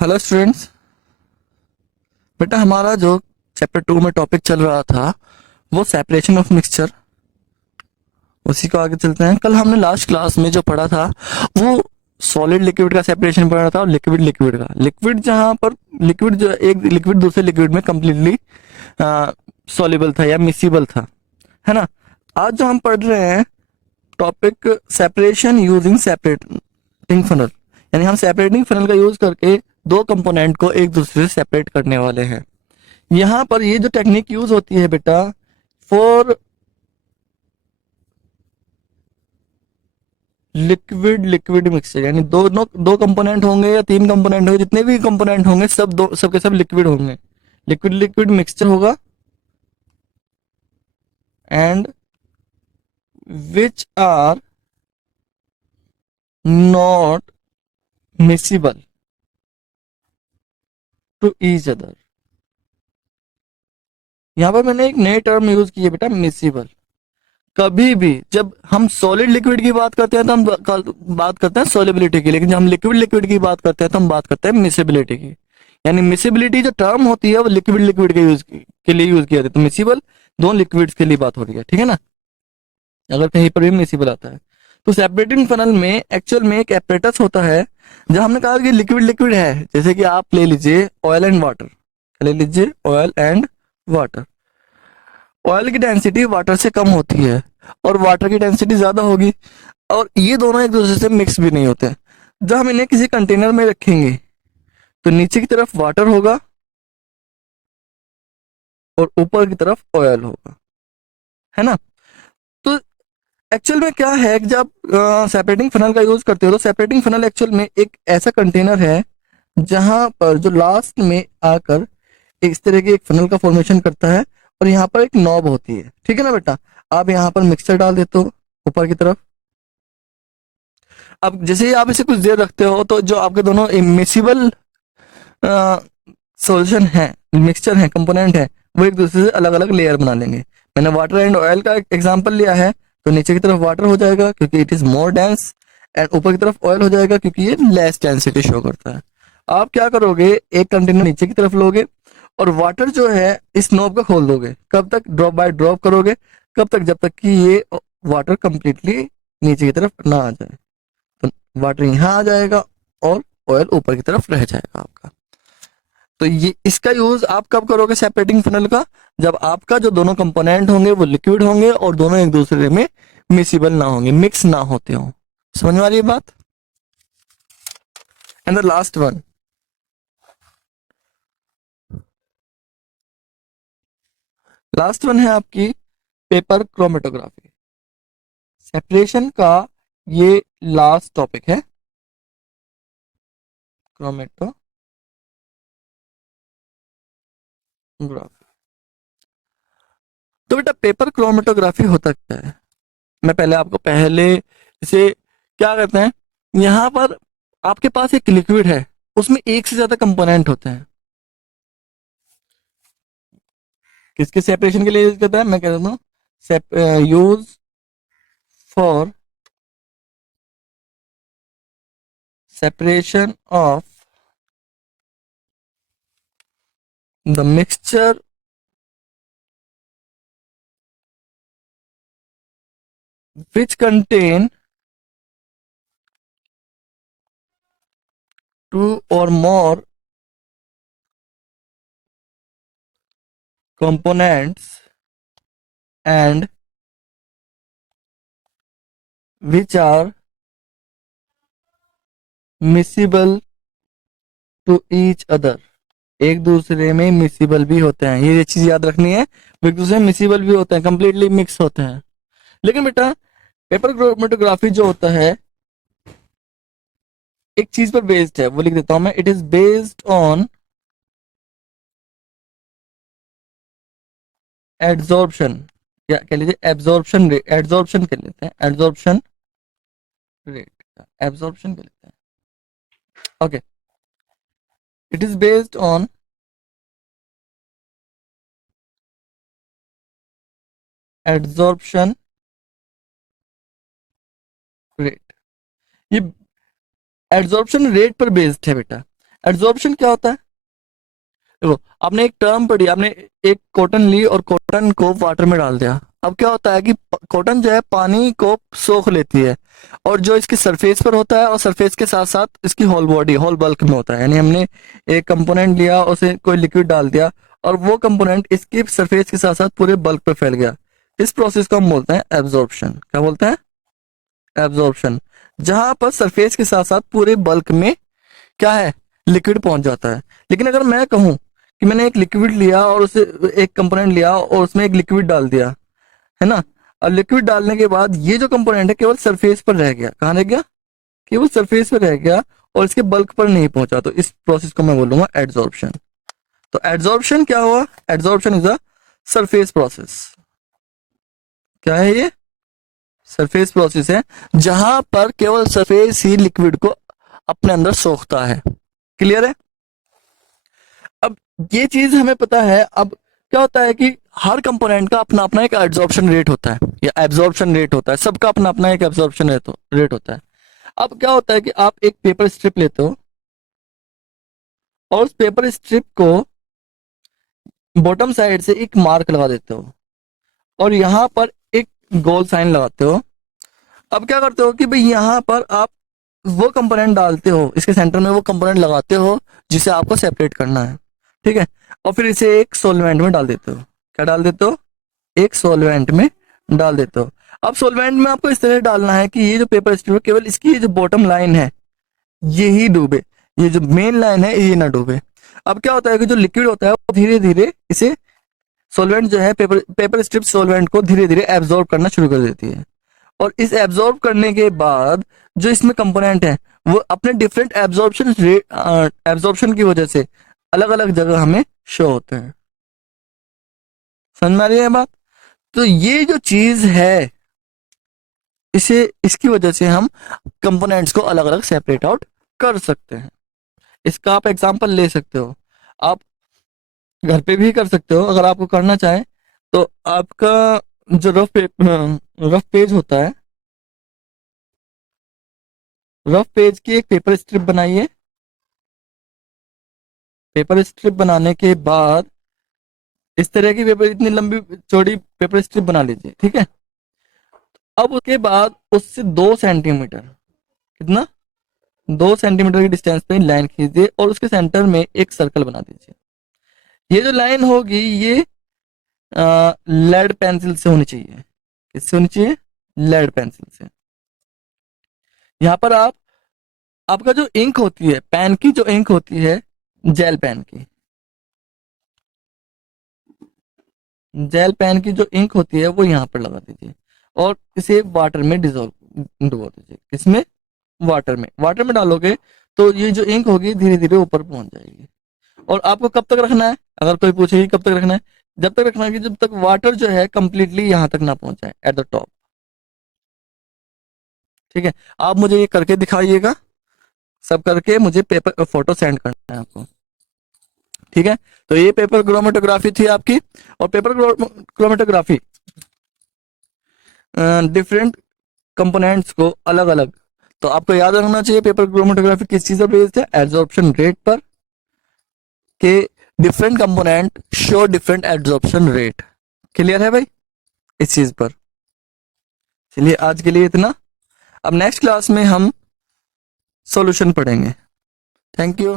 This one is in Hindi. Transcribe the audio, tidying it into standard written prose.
Hello students. बेटा हमारा जो चैप्टर 2 में टॉपिक चल रहा था वो सेपरेशन ऑफ मिक्सचर, उसी को आगे चलते हैं। कल हमने लास्ट क्लास में जो पढ़ा था वो सॉलिड लिक्विड का सेपरेशन पढ़ा था और लिक्विड लिक्विड का। लिक्विड जहाँ पर लिक्विड जो एक लिक्विड दूसरे लिक्विड में कम्प्लीटली सॉल्युबल था या मिसिबल था, है ना। आज जो हम पढ़ रहे हैं topic separation using separating funnel, यानी हम सेपरेटिंग फनल का यूज करके दो कंपोनेंट को एक दूसरे से सेपरेट करने वाले हैं। यहाँ पर ये जो टेक्निक यूज होती है बेटा फॉर लिक्विड लिक्विड मिक्सचर, यानी दो कंपोनेंट होंगे या तीन कंपोनेंट होंगे, जितने भी कंपोनेंट होंगे सब दो सबके सब लिक्विड होंगे, लिक्विड लिक्विड मिक्सचर होगा। And which are not miscible to each other. यहाँ पर मैंने एक नई टर्म यूज की है बेटा, मिसिबल। कभी भी जब हम सॉलिड लिक्विड की बात करते हैं तो हम बात करते हैं सॉलिबिलिटी की, लेकिन जब हम लिक्विड लिक्विड की बात करते हैं तो हम बात करते हैं मिसिबिलिटी की। यानी मिसिबिलिटी जो टर्म होती है वो लिक्विड लिक्विड के लिए यूज किया जाता है, तो मिसिबल दोनों लिक्विड्स के लिए बात हो रही है, ठीक है ना। अगर कहीं पर भी मिसिबल आता है तो सेपरेटिंग फनल में एक्चुअल में एक एपरेटस होता है। जब हमने कहा कि लिक्विड लिक्विड है, जैसे कि आप ले लीजिए ऑयल एंड वाटर, ले लीजिए ऑयल एंड वाटर। ऑयल की डेंसिटी वाटर से कम होती है और वाटर की डेंसिटी ज्यादा होगी, और ये दोनों एक दूसरे से मिक्स भी नहीं होते। जब हम इन्हें किसी कंटेनर में रखेंगे तो नीचे की तरफ वाटर होगा और ऊपर की तरफ ऑयल होगा, है ना। तो एक्चुअल में क्या है कि जब सेपरेटिंग फनल का यूज करते हो तो सेपरेटिंग फनल एक्चुअल में एक ऐसा कंटेनर है जहां पर जो लास्ट में आकर इस तरह की एक फनल का फॉर्मेशन करता है, और यहाँ पर एक नॉब होती है, ठीक है ना बेटा। आप यहाँ पर मिक्सचर डाल देते हो ऊपर की तरफ। अब जैसे ही आप इसे कुछ देर रखते हो तो जो आपके दोनों इमिसिबल सॉल्यूशन है, मिक्सचर है, कंपोनेंट है, वो एक दूसरे से अलग अलग लेयर बना लेंगे। मैंने वाटर एंड ऑयल का एग्जांपल लिया है, तो नीचे की तरफ वाटर हो जाएगा क्योंकि it is more dense, and ऊपर की तरफ ऑयल हो जाएगा क्योंकि ये लेस डेंसिटी शो करता है। आप क्या करोगे, एक कंटेनर नीचे की तरफ लोगे और वाटर जो है इस नॉब का खोल दोगे। कब तक? ड्रॉप बाय ड्रॉप करोगे। कब तक? जब तक कि ये वाटर कंप्लीटली नीचे की तरफ ना आ जाए। तो वाटर यहाँ आ जाएगा और ऑयल ऊपर की तरफ रह जाएगा आपका। तो ये इसका यूज आप कब करोगे सेपरेटिंग फनल का? जब आपका जो दोनों कंपोनेंट होंगे वो लिक्विड होंगे और दोनों एक दूसरे में मिसिबल ना होंगे, मिक्स ना होते हो। समझ में आ रही है बात? And the last one, last one है आपकी पेपर क्रोमेटोग्राफी। सेपरेशन का ये लास्ट टॉपिक है, क्रोमेटोग्राफी। तो बेटा पेपर क्रोमेटोग्राफी होता क्या है? मैं पहले आपको पहले इसे क्या कहते हैं, यहाँ पर आपके पास एक लिक्विड है, उसमें एक से ज्यादा कंपोनेंट होते हैं। किसके सेपरेशन के लिए यूज करता है? मैं कह देता हूँ use for separation of the mixture which contain two or more components and which are miscible to each other। एक दूसरे में मिसिबल भी होते हैं, ये चीज याद रखनी है। वो एक दूसरे में मिसिबल भी होते हैं, कंप्लीटली मिक्स होते हैं। लेकिन बेटा पेपर क्रोमेटोग्राफी जो होता है एक चीज पर बेस्ड है, वो लिख देता हूं मैं। It is based on adsorption, या कह लीजिए एब्जॉर्प्शन रेट। एड्सॉर्प्शन कर लेते हैं, एड्सॉर्प्शन रेट, एब्जॉर्प्शन कर लेते हैं। Okay, it is based on adsorption rate. ये एड्सॉर्प्शन रेट पर बेस्ड है बेटा। एड्सॉर्प्शन क्या होता है? देखो, आपने एक टर्म पढ़ी, आपने एक कॉटन ली और कॉटन को वाटर में डाल दिया। अब क्या होता है कि कॉटन जो है पानी को सोख लेती है, और जो इसकी सरफेस पर होता है और सरफेस के साथ साथ इसकी होल बॉडी, होल बल्क में होता है। यानी हमने एक कंपोनेंट लिया, उसे कोई लिक्विड डाल दिया, और वो कंपोनेंट इसकी सरफेस के साथ साथ पूरे बल्क पे फैल गया। इस प्रोसेस को हम बोलते हैं एब्जॉर्प्शन। क्या बोलते हैं? एब्जॉर्प्शन। जहां पर सरफेस के साथ साथ पूरे बल्क में क्या है, लिक्विड पहुंच जाता है। लेकिन अगर मैं कहूं कि मैंने एक लिक्विड लिया और उसे, एक कंपोनेंट लिया और उसमें एक लिक्विड डाल दिया, है ना, और लिक्विड डालने के बाद ये जो कंपोनेंट है केवल सरफेस पर रह गया। कहाँ रह गया? केवल सरफेस पर रह गया, और इसके बल्क पर नहीं पहुंचा, तो इस प्रोसेस को मैं बोलूंगा एड्सॉर्प्शन। तो एड्सॉर्प्शन क्या हुआ? Adsorption is a surface process. क्या है ये? सरफेस प्रोसेस है, जहां पर केवल सरफेस ही लिक्विड को अपने अंदर सोखता है। क्लियर है? अब ये चीज हमें पता है। अब क्या होता है कि हर कंपोनेंट का अपना अपना एक एब्जॉर्प्शन रेट होता है, या एब्जॉर्प्शन रेट होता है। सबका अपना अपना एक एब्जॉर्प्शन रेट होता है। अब क्या होता है कि आप एक पेपर स्ट्रिप लेते हो, और उस पेपर स्ट्रिप को बॉटम साइड से एक मार्क लगा देते हो, और यहां पर एक गोल साइन लगाते हो। अब क्या करते हो कि भाई यहां पर आप वो कंपोनेंट डालते हो, इसके सेंटर में वो कंपोनेंट लगाते हो जिसे आपको सेपरेट करना है। ठीक है? और फिर इसे एक सॉल्वेंट में डाल देते हो। क्या डाल देते हो? एक सॉल्वेंट में डाल देते हो। अब सॉल्वेंट में आपको इस तरह डालना है कि ये जो पेपर स्ट्रिप है, केवल इसकी ये जो बॉटम लाइन है ये ही डूबे, ये जो मेन लाइन है ये ना डूबे। अब क्या होता है कि जो लिक्विड होता है वो धीरे धीरे इसे, सॉल्वेंट जो है, पेपर पेपर स्ट्रिप सॉल्वेंट को धीरे धीरे एब्जॉर्ब करना शुरू कर देती है। और इस एब्जॉर्ब करने के बाद जो इसमें कंपोनेंट है वो अपने डिफरेंट एब्जॉर्प्शन की वजह से अलग अलग जगह हमें शो होते हैं। समझ में आ रही है बात? तो ये जो चीज है, इसे, इसकी वजह से हम कंपोनेंट्स को अलग अलग सेपरेट आउट कर सकते हैं। इसका आप एग्जांपल ले सकते हो, आप घर पे भी कर सकते हो अगर आपको करना चाहे। तो आपका जो रफ पेज होता है, रफ पेज की एक पेपर स्ट्रिप बनाइए। पेपर स्ट्रिप बनाने के बाद इस तरह की पेपर, इतनी लंबी चौड़ी पेपर स्ट्रिप बना लीजिए। ठीक है? अब उसके बाद उससे 2 सेंटीमीटर, कितना, 2 सेंटीमीटर की डिस्टेंस पे लाइन खींचिए, और उसके सेंटर में एक सर्कल बना दीजिए। ये जो लाइन होगी ये लेड पेंसिल से होनी चाहिए। किससे होनी चाहिए? लेड पेंसिल से। यहाँ पर आप, आपका जो इंक होती है, पेन की जो इंक होती है, जेल पेन की, जेल पेन की जो इंक होती है वो यहाँ पर लगा दीजिए, और इसे वाटर में डिजोल्व डुबो दीजिए। किसमें? वाटर में। वाटर में डालोगे तो ये जो इंक होगी धीरे धीरे ऊपर पहुंच जाएगी। और आपको कब तक रखना है? अगर कोई पूछेगी कब तक रखना है, जब तक रखना है कि जब तक वाटर जो है कंप्लीटली यहाँ तक ना पहुंच जाए, एट द टॉप। ठीक है? आप मुझे ये करके दिखाइएगा, सब करके मुझे पेपर फोटो सेंड करना है आपको। ठीक है? तो ये पेपर क्रोमेटोग्राफी थी आपकी। और पेपर क्रोमेटोग्राफी डिफरेंट कंपोनेंट्स को अलग अलग, तो आपको याद रखना चाहिए पेपर क्रोमेटोग्राफी किस चीज पर बेस्ड है? एड्सॉर्प्शन रेट पर, के different component show different adsorption rate. Clear है भाई इस चीज पर? चलिए आज के लिए इतना। अब नेक्स्ट क्लास में हम सॉल्यूशन पढ़ेंगे। Thank you.